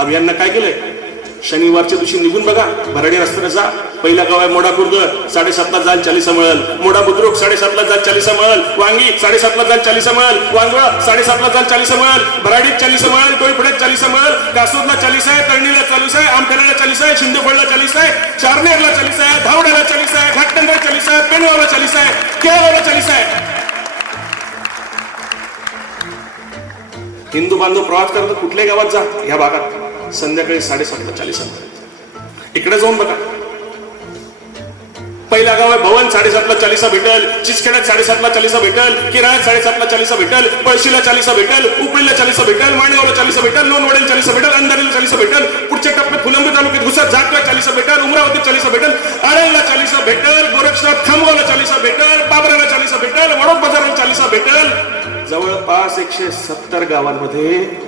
अभियाननं काय केलंय? शनिवारच्या दिवशी निघून बघा, भराडी रस्त्याने जा. पहिला गाव आहे मोडा खुर्द, 7:30ला जाल 40 मळल. मोडा बुद्रुक 7:30ला जाल 40 मळल. वांगी 7:30ला जाल 40 मळल. वांगळा 7:30ला जाल 40 मळल. भराडीत 40 मळल. टोळीपुढ्यात 40 मळल. कासूरला 40 आहे, तळणीला 40 आहे, आमखेडाला 40 आहे, शिंदेफळला 40 आहे, चारनेरला 40 आहे, धावड्याला 40 आहे, घाटंगला 40 आहे, पेनवाला 40 आहे, केळगावला 40 आहे. हिंदू बांधव प्रवास करतात कुठल्याही गावात जा, या भागात संध्याकाळी 7:30ला 40 इकडे जाऊन बघा. पहिला गाव आहे भवन, 7:30ला 40 भेटल. चिचखेड्यात 7:30ला 40 भेटल. किराळ्यात 7:30ला 40 भेटल. पळशीला 40 भेटल. उपळीला 40 भेटल. माणगावला 40 भेटल. लोणवडेला 40 भेटल. अंधारीला 40 भेटल. पुढच्या टप्प्यात फुलंब्री तालुक्यात घुसत जाटला 40 भेटल. उमरावतीत 40 भेटल. आळंदला 40 भेटल. गोरक्षनाथ खामगावला 40 भेटल. बाबराला 40 भेटल. वडोद बाजारला 40 भेटल. जवळपास 170 गावांमध्ये